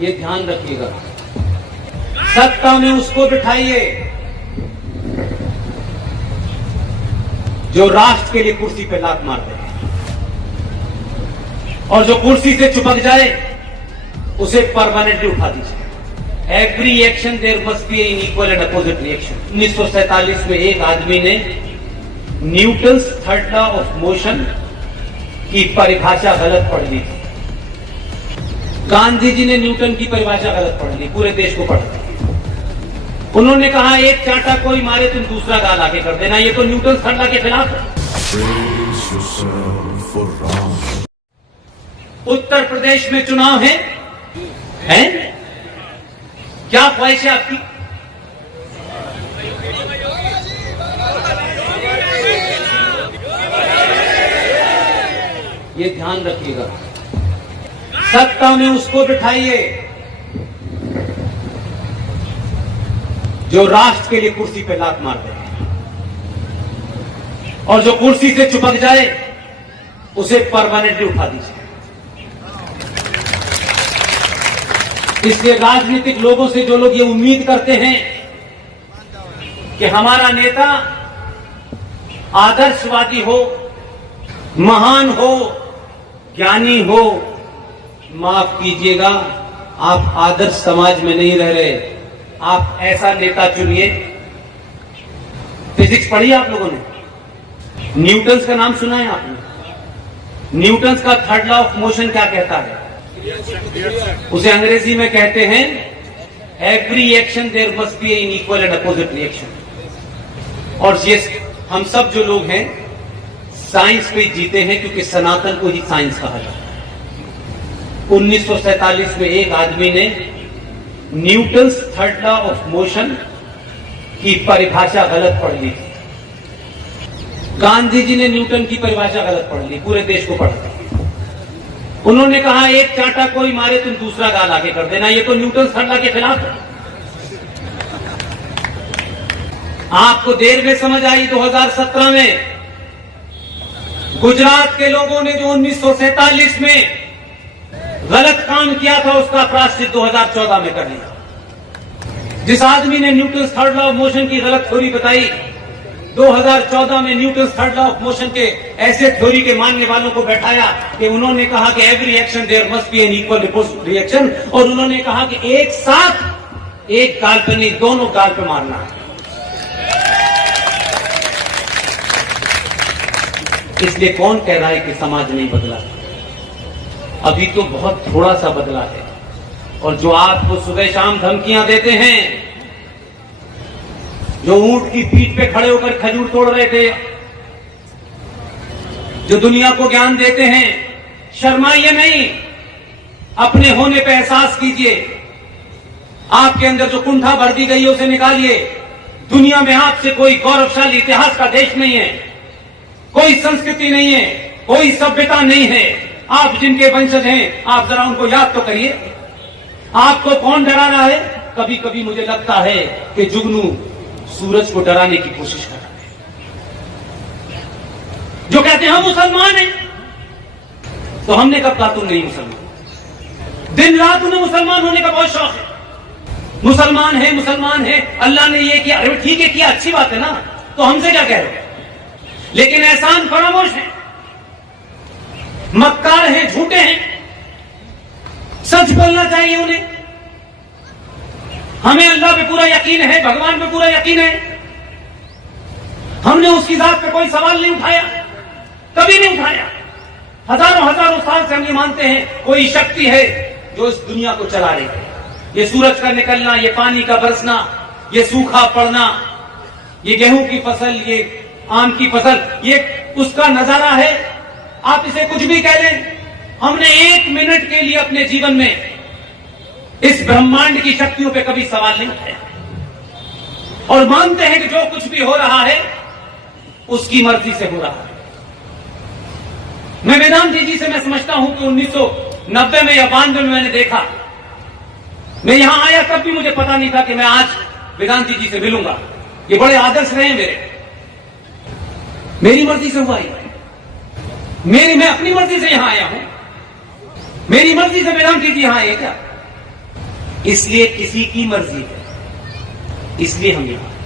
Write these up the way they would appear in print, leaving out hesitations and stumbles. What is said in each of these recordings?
ये ध्यान रखिएगा। सत्ता में उसको बिठाइए जो राष्ट्र के लिए कुर्सी पे लात मार दे, और जो कुर्सी से चिपक जाए उसे परमानेंटली उठा दीजिए। Every action there must be an equal and opposite reaction. 1947 में एक आदमी ने Newton's third law of motion की परिभाषा गलत पढ़ ली थी। गांधी जी ने न्यूटन की परिभाषा गलत पढ़ ली, पूरे देश को पढ़ ली। उन्होंने कहा एक चांटा कोई मारे तुम दूसरा गाल आगे कर देना, ये तो न्यूटन थर्ड लॉ के खिलाफ है। उत्तर प्रदेश में चुनाव है? क्या ख्वाहिश है आपकी? ये ध्यान रखिएगा। सत्ता में उसको बिठाइए जो राष्ट्र के लिए कुर्सी पे लात मार दे, और जो कुर्सी से चिपक जाए उसे परमानेंटली उठा दीजिए। इसलिए राजनीतिक लोगों से जो लोग ये उम्मीद करते हैं कि हमारा नेता आदर्शवादी हो, महान हो, ज्ञानी हो, माफ कीजिएगा, आप आदर्श समाज में नहीं रह रहे। आप ऐसा नेता चुनिए। फिजिक्स पढ़ी आप लोगों ने? न्यूटन्स का नाम सुना है आपने? न्यूटन्स का थर्ड लॉ ऑफ मोशन क्या कहता है? उसे अंग्रेजी में कहते हैं every action there must be an equal and opposite reaction. और ये हम सब जो लोग हैं साइंस पे जीते हैं, क्योंकि सनातन को ही साइंस कहा जाता है। 1947 में एक आदमी ने Newton's third law of motion की परिभाषा गलत पढ़ ली थी। गांधी जी ने न्यूटन की परिभाषा गलत पढ़ ली, पूरे देश को पढ़ ली। उन्होंने कहा एक चांटा कोई मारे तुम दूसरा गाल आगे कर देना, ये तो न्यूटन थर्ड लॉ के खिलाफ है। आपको देर में समझ आई 2017 में गुजरात के लोगों ने जो 1947 में गलत काम किया था उसका प्रायश्चित 2014 में कर लिया। जिस आदमी ने Newton third law of motion की गलत थ्योरी बताई, 2014 में Newton third law of motion के ऐसे थ्योरी के मानने वालों को बैठाया कि उन्होंने कहा कि every action there must be an equal reaction, और उन्होंने कहा कि एक साथ एक गाल पे नहीं, दोनों गाल पे मारना है। इसलिए कौन कह रहा है कि समाज नहीं बदला? अभी तो बहुत थोड़ा सा बदला है। और जो आपको सुबह शाम धमकियां देते हैं, जो ऊंट की पीठ पे खड़े होकर खजूर तोड़ रहे थे, जो दुनिया को ज्ञान देते हैं, शर्माइए नहीं, अपने होने पे एहसास कीजिए। आपके अंदर जो कुंठा भर दी गई है उसे निकालिए। दुनिया में आपसे कोई गौरवशाली इतिहास का देश नहीं है, कोई संस्कृति नहीं है, कोई सभ्यता नहीं है। आप जिनके वंशज हैं, आप जरा उनको याद तो करिए। आपको कौन डरा रहा है? कभी कभी मुझे लगता है कि जुगनू सूरज को डराने की कोशिश कर रहा है। जो कहते हैं हम मुसलमान हैं, तो हमने कब कहा तुम नहीं मुसलमान? दिन रात उन्हें मुसलमान होने का बहुत शौक है। मुसलमान है, मुसलमान है, अल्लाह ने ये किया। अरे ठीक है, किया, अच्छी बात है ना, तो हमसे क्या कह रहे हो? लेकिन एहसान फरामोश है, मक्कार हैं, झूठे हैं। सच बोलना चाहिए उन्हें। हमें अल्लाह पे पूरा यकीन है, भगवान पे पूरा यकीन है। हमने उसकी जात पे कोई सवाल नहीं उठाया, कभी नहीं उठाया। हजारों साल से हम ये मानते हैं कोई शक्ति है जो इस दुनिया को चला रही है। ये सूरज का निकलना, ये पानी का बरसना, ये सूखा पड़ना, ये गेहूं की फसल, ये आम की फसल, ये उसका नजारा है। आप इसे कुछ भी कह लें, हमने एक मिनट के लिए अपने जीवन में इस ब्रह्मांड की शक्तियों पे कभी सवाल नहीं उठाया, और मानते हैं कि जो कुछ भी हो रहा है उसकी मर्जी से हो रहा है। मैं वेदांत जी से मैं समझता हूं कि 1990 में या 92 में मैंने देखा, मैं यहां आया तब भी मुझे पता नहीं था कि मैं आज वेदांत जी से मिलूंगा। ये बड़े आदर्श रहे मेरे, मेरी मर्जी से हुआ ही, मैं अपनी मर्जी से यहां आया हूं। मेरी मर्जी से वेदांत जी यहां आए क्या? इसलिए किसी की मर्जी है, इसलिए हम यहां,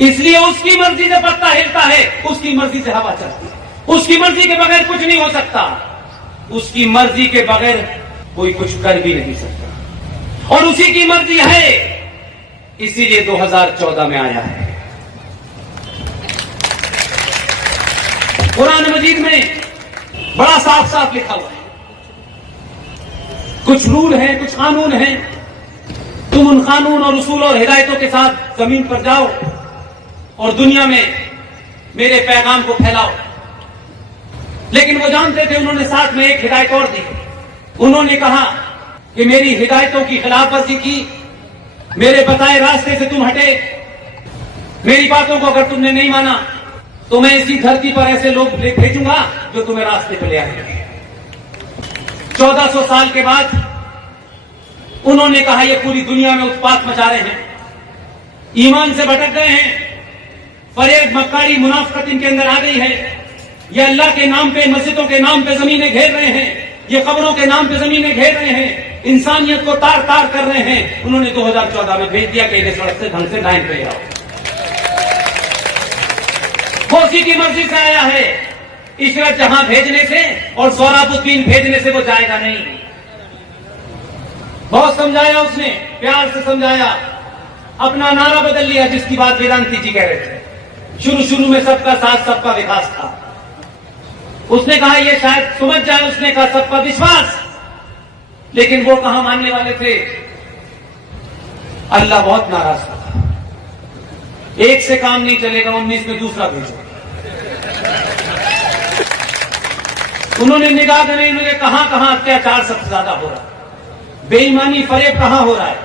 इसलिए उसकी मर्जी से पत्ता हिलता है, उसकी मर्जी से हवा चलती है, उसकी मर्जी के बगैर कुछ नहीं हो सकता, उसकी मर्जी के बगैर कोई कुछ कर भी नहीं सकता, और उसी की मर्जी है, इसीलिए 2014 में आया है। कुरान मजीद में बड़ा साफ साफ लिखा हुआ है, कुछ रूल है, कुछ कानून है, तुम उन कानून और उसूल और हिदायतों के साथ जमीन पर जाओ और दुनिया में मेरे पैगाम को फैलाओ। लेकिन वो जानते थे, उन्होंने साथ में एक हिदायत और दी। उन्होंने कहा कि मेरी हिदायतों की खिलाफवर्जी की, मेरे बताए रास्ते से तुम हटे, मेरी बातों को अगर तुमने नहीं माना तो मैं इसी धरती पर ऐसे लोग भेजूंगा जो तुम्हें रास्ते पर ले आएंगे। 1400 साल के बाद उन्होंने कहा ये पूरी दुनिया में उत्पात मचा रहे हैं, ईमान से भटक गए हैं, फरेब मक्कारी मुनाफिकत इनके अंदर आ गई है, ये अल्लाह के नाम पे, मस्जिदों के नाम पे जमीनें घेर रहे हैं, ये कब्रों के नाम पे जमीनें घेर रहे हैं, इंसानियत को तार तार कर रहे हैं। उन्होंने 2014 में भेज दिया कि इन्हें सड़क से ढंग से लाइन पे आओ। वो उसी की मर्जी से आया है। इशरत जहां भेजने से और सोहराबुद्दीन भेजने से वो जाएगा नहीं। बहुत समझाया उसने, प्यार से समझाया, अपना नारा बदल लिया, जिसकी बात वेदांती जी कह रहे थे। शुरू में सबका साथ सबका विकास था, उसने कहा ये शायद समझ जाए, उसने कहा सबका विश्वास, लेकिन वो कहां मानने वाले थे। अल्लाह बहुत नाराज था, एक से काम नहीं चलेगा, 19 में दूसरा भेजो। उन्होंने निगाह गई, उन्होंने कहां अत्याचार सबसे ज्यादा हो रहा है, बेईमानी फरेब कहां हो रहा है।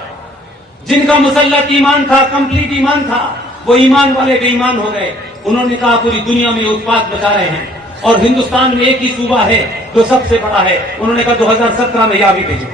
जिनका मुसल्लत ईमान था, कंप्लीट ईमान था, वो ईमान वाले बेईमान हो गए। उन्होंने कहा पूरी दुनिया में उत्पात बचा रहे हैं और हिंदुस्तान में एक ही सूबा है जो सबसे बड़ा है। उन्होंने कहा 2017 में यह भी भेजो।